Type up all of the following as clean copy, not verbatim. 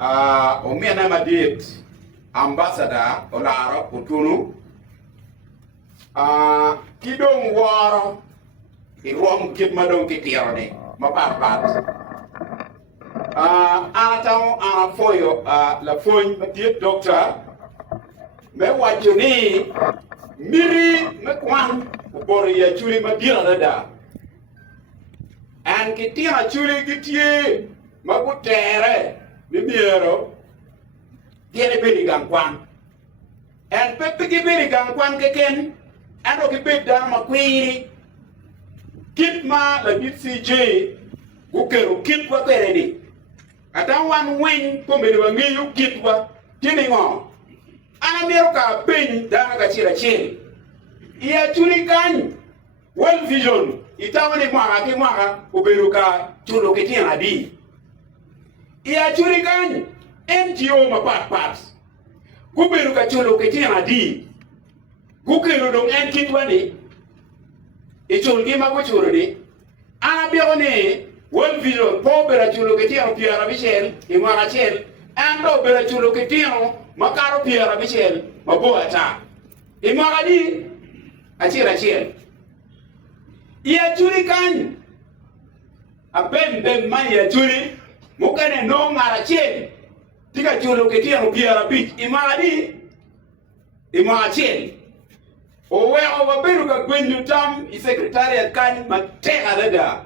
Omiana Madid, Ambassador Olara Utunu, Kidong War, Irom Kid Madon Kitione, Mapapat. Anatang Anafoyo, La Foy, Madid Doctor, Mewajuni, Miri Mekwan, Boria Chuli Madira. And Kitina Chuli Gitie, Magutere. Nimiero, tiene beri gangkwan. And pepe ki beri gangkwan keken, and oki beri dan makwiri. Kit ma la bit CJ, gukeru kit wa keredi. Atan wan wing kumbe wa ngiyu kit wa, tiene ngom. Ana miero ka pin dana ka chira chiri. Ia chuli kan, World Vision, itawani mwaka uberu ka chulo kitina di. Ia churi kan NGO mapat kuberu ka chulo ketina di kukero dong en kitwani e chulgi ma ko churuni ana bione World Vision po bera chulo ketina Pierre Michel e mwana chel ando bera chulo ketina makaro Pierre Michel mabo ata e mwana di achira chel ia churi kan abem ma ia churi Mukane no ngara chen. Tika chulo ketia no biara bit. Ima chen. Owe beru ka gwendu tam I secretariat kan mateka dada.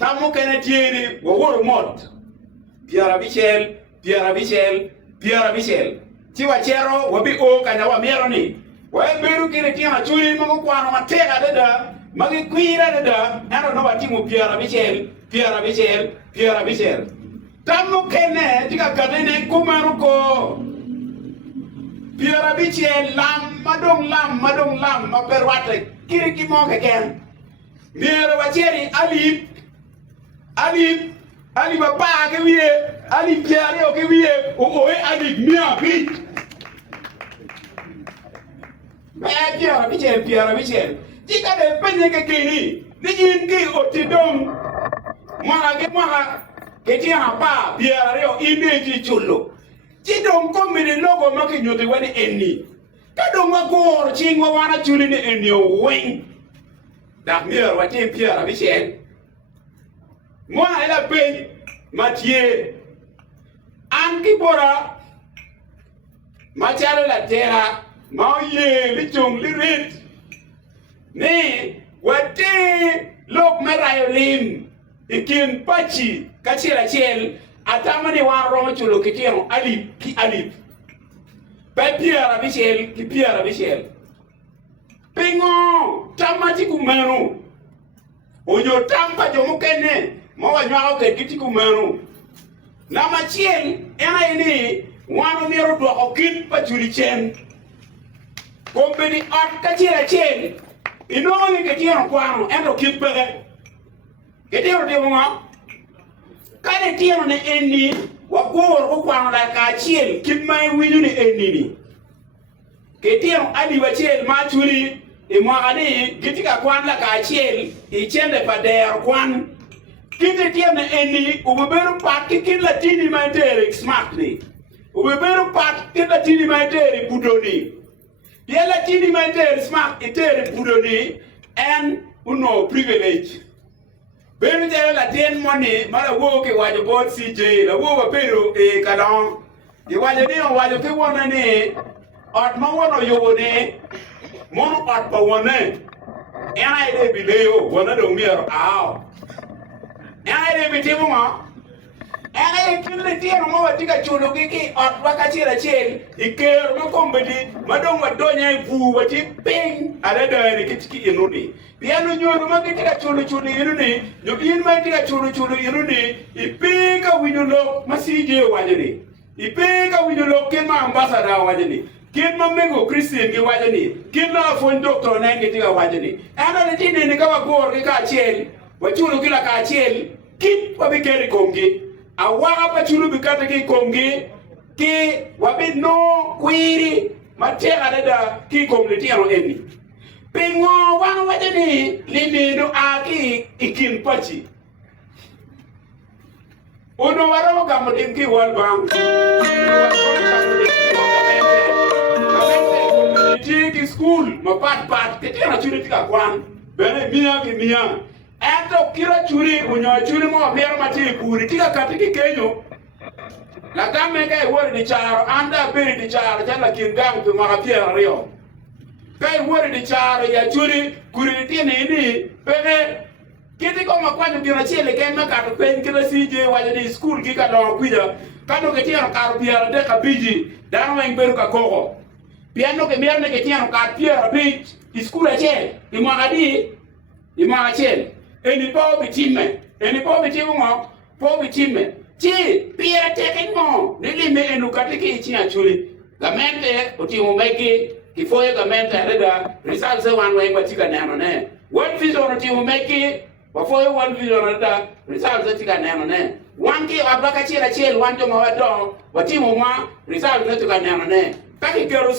Tamu kene tieri waworo mod. Biara bichel. Tiwa chero wabi o kanya wa mero ni. Beru kene tia na chuli mago kwano mateka dada. Magi kwira dada. Ano no batimu biara bichel. Tamu kene tika kadene kumaruko. Biara bichel lam madong maperwate kiriki moke ken. Biara wacheri ali bapa ke wiye ali biara o ke wiye o ali mia bit. Biara bichel. Tika de penye ke kini. Ni ingi otidong. Mwana ketia hapa biara yo imeji chulo. Chidong komini logo maki nyote wani eni. Kadong wakor chingwa wana chuli ni eni o wing. Dak mier wati biara bichen. Mwana ila pen matie. Anki bora machalo la terra mauye lichung lirit. Ne wati lok merayo lim. Ikin pachi kachira chel atamani wa romo chulo kitero alip pe piara bichel pingo tamati kumenu ojo tampa jomo kene mo wa nyaao ke kiti kumenu na machiel ena ini wano miro do okit pachuli chen kombeni at kachira chel inongi kitero kwano endo kipere Ketero de mwa kane tieno ne eni wakor ko kwano la ka chiel kimai winyu ne eni ni ketero ali wachiel ma churi e mwa ani gitika kwan la ka chiel I chende pa der kwan kite tieno eni ubeberu pat kin latini maintere smart ni ubeberu pat kin latini maintere budoni ye latini maintere smart itere budoni and uno privilege. Benu jere la ten money mara wo ke wajo bot CJ la wo ba pero e kalon e wajo ni on wajo ke wona ni ot ma wono yo ne mon ot ba wona ena ide bileyo wona do miero aw ena ide bitimo ma ena kille tieno mo watika chulo kiki ot wakachira chel iker mo kombedi madong wadonya bu wati ping ada dare kitiki inuni piano nyono magitika chulo inuni nyo in magitika chulo inuni ipika winulo masije wajeni ipika winulo kema ambassador wajeni kin mamego Christian gi wajeni kin na fon doctor na ngitika wajeni ana tine ni kawa gor ki ka chel wachulo kila ka chel kit wabikeri kongi awaga pa chulo bikata ki kongi ki wabi no kwiri matera dada ki komleti ano eni pingo wana wajeni limido aki ikin pachi uno waro gamo dim ki World Bank community ki school ma pat ke tena churi tika kwan bene miya ki miya eto kira churi unyo churi mo bier mati kuri tika katiki kenyo la gamme kay wori di charo anda beri di charo jala kin gang tu maka pier rio kay wori di charo ya churi kuri tini ni bene kiti ko makwanyo biro chele ken makato pen kila CJ waje di school ki ka do kuja kano ke tiano karo pier de ka biji dan wen beru ka koko piano ke mierne ke tiano ka pier bij school ache ima ache eni po bitime ngo po bitime ti pier teke ngo nilime enu katiki chi achuli gamente otimu meki kifoye gamente reda result se wan wen batika nano ne one vision otimu meki before you one vision reda result se tika nano ne one ki abaka chela one to mawado watimu mwa result se tika nano ne kaki kero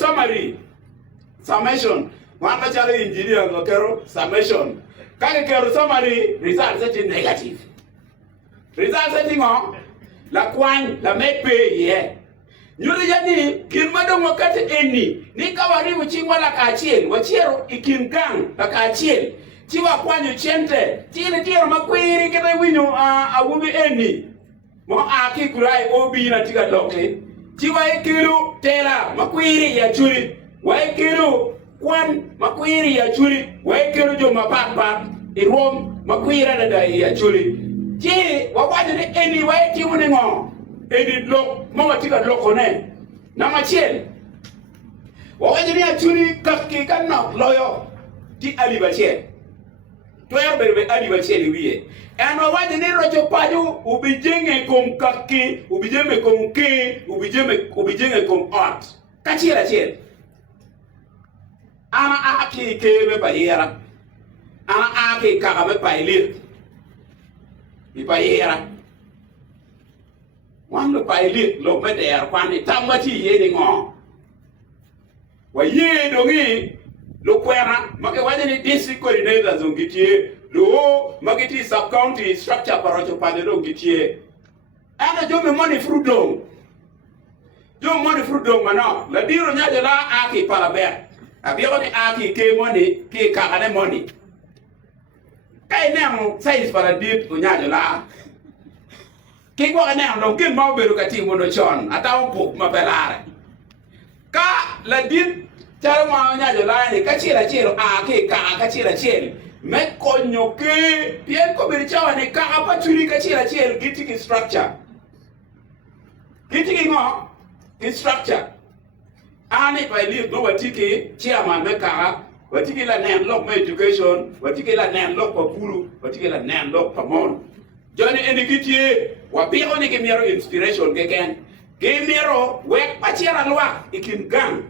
summation one bachelor engineer go kero summation kaki kero summary result se negative result se tingo la kwan la mepe ye nyuri yani kirmado wakati eni ni kawari uchingwa la kachiel wachiero ikingang la kachiel chiwa kwanyo chente tiro makwiri kete winyo awubi eni mo aki kurai obi na tiga loke chiwa ikiru tela makwiri ya churi wa ikiru kwan makwiri ya churi wa ikiru jo mapapa irom makwira da ya churi ji wakwanyo ni eni wa ikiru ni ngo eni lo mo tiga lokone na machel wakwanyo ni achuri kaki kanna loyo ti alibachel toya berbe alibachel wiye eno waje ni rojo paju ubijenge kom kaki ubijeme kom ke ubijenge kom art kachira chel ana aki kebe bayera ana aki kagame pailir ibayera wando pailir lo meder kwani tamati yeni ngo wa ye dongi lo kwera make waje ni district coordinator zongitie lo magiti sub county structure parocho pade do gitie ana jomi money fruit dong mana la biro nyaje la aki palaber abiyo ni aki ke money ke kagane money kay nemo size para dit nyaje la ke ko ane ando kin mau beru kati mono chon ata pok mabelare ka la dit charo ma nyaje la ni kachira chiro aki kachira chiro me konyo ke pien ko beri chawa ni ka apachuri kachira chiro gitiki structure gitiki ngo in structure ani pa live no watiki chairman me ka watiki la nem lock my education watiki la nem lock pa puru watiki la nem lock pa mon joni endikitie wa biro ni kemiero inspiration gegen kemiero we pachira lwa ikin gang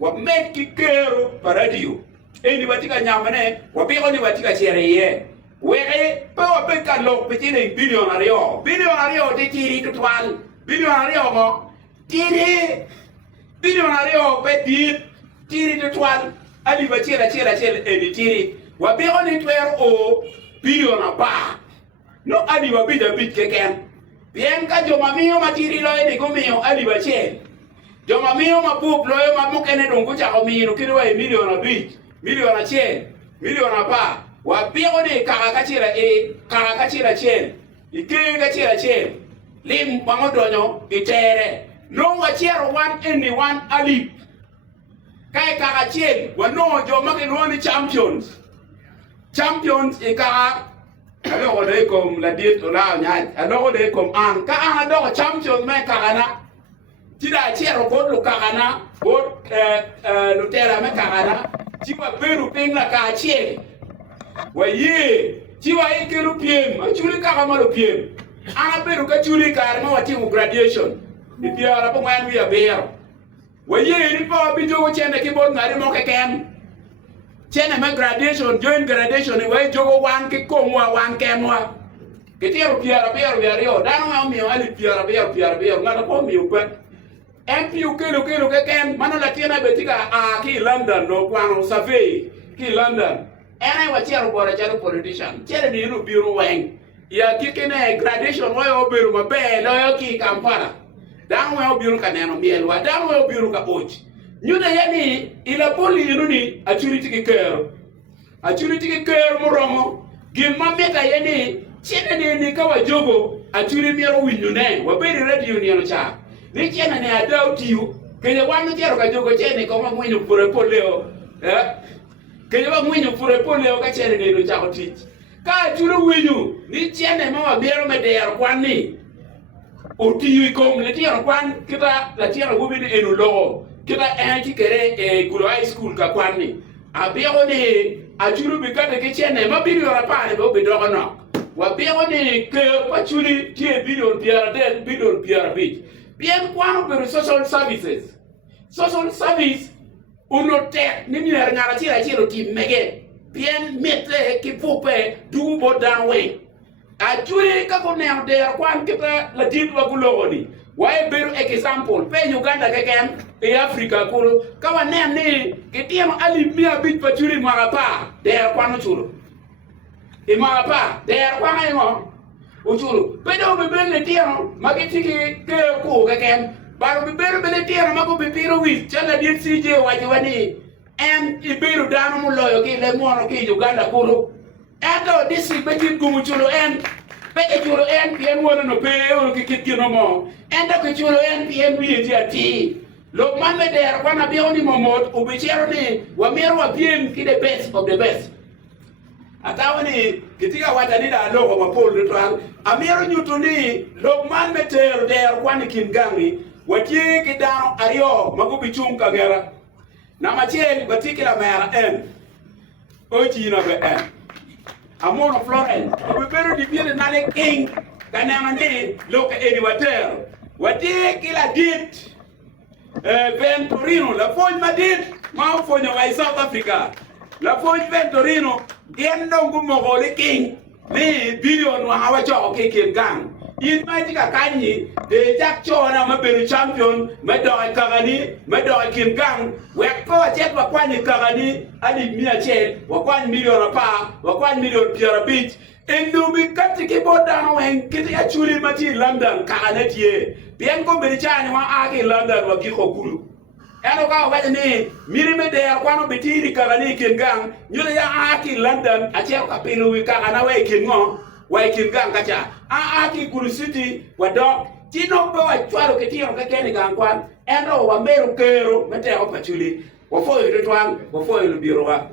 wa make kikero pa radio eni watika nyamane wa biro ni watika chereye we pa pe ka lock pe tine billionaire de tiri tutwal billionaire mo tiri billionaire pe tiri tutwal ali bachira eni tiri wa biro ni twer o billionaire ba no ali wa bija bit keken bien ka joma miyo matiri lo eni gomiyo ali bachel joma miyo mapuk lo yo mamukene dungu cha komiro kidwa milion achiel milion apa wa biro ni kaka kachira chel ikega chel lim bangodonyo itere no wachiero one alip kai kaka chel wano joma ke woni champions ikaka alo de kom la dit ola nya alo de kom an ka an do champion me kana tida chiero bod lu kana bod lutera me kana tiwa peru pengla ka chiere wa ye tiwa ikiru piem achuri ka ma lo piem ana peru ka churi ka ma wati graduation biara po man wi abero wa ye ni pa bi jogo chende ki bod ngari mo keken chene me graduation join graduation we jogo wan ke komwa wan kemwa ketero piara rio dano ma mi ali piara ngata ko mi ukwe MPU kelo ke ken mano la tiena betika ki London no kwano survey ki London ene wa chero bora chero politician chere ni ru biro weng ya kikene gradation wa oberu mabe loyo ki Kampala dan wa obiru ka neno mielwa dan wa obiru ka och nyude yani ila poli yununi achuriti ki kero moromo gin mameta yani chene ni ka wajogo achuri miero winyune waberi radio ni cha ni chene ne adau tiu kenya wanu chero ka jogo chene ko ma mwinyo pole kenya wa mwinyo pole ka chene ni cha otich ka achuru winyu ni chene ma wabero medero kwani otiyu kom le tiero kwan kita la tiero gubini enulo kita anti kere kulo high school ka kwani abiyo ni achuru bikate ke chene ma billion apare bo bidogo no wa biyo ni ke pachuli tie billion piara bit bien kwano per social service uno te ni ngara chira ti mege bien mete ki pope du bo danwe achuri ka ko ne de kwan kita la dit wa kulogoni wae beru example pe Uganda keken e Africa kulo kawa ne kitiam ali mia bit pachuri marapa de kwano churu e marapa de kwano ngo uchuru pe do be bele tiano magitiki ke ko keken baro be bele tiano mago be piro wis chala dit CJ wani en iberu dano mu loyo ki le mono ki Uganda kulo eto district betin gumu chulo en peke chulo en pien wono no pe o ki kitino mo enda ko chulo en pien wi ti ati lo mame der kwana bioni momot ubichero ni wamero wa pien ki the best of the best atawani kitika watani da lo wa pol de twal amero nyuto ni lo mame ter der kwana kingangi watie ki dano ario magubi chung kagera na machiel batikila mera en ochi na be en amono Florence we beru di biele nale king kanana ni loka eni water wati kila dit Ventorino la fogn madit ma fogn wa South Africa la fogn Ventorino gendo ngumo gole king ni billion wa hawa cho ke ken gang in ma tika kanyi de jak chona ma beru champion ma do kagani ma do kin gang we ko jet wa kwani kagani ali mia chet wa kwani million pa wa kwani million piara beach endo bi katiki bodano wen kiti ya churi mati London kaganetie bien ko beru chani wa ake London wa ki kokulu eno ka wa ni mirime de kwano bitiri kagani kin gang nyule ya ake London a cher ka pelu wi kagana we kin ngo wa kin gang kacha aki Gulu City wa dog tino pe wa chwaro ke tino ka keni gangwan endo wa meru kero mete o pachuli wa foyo retwan wa foyo biro wa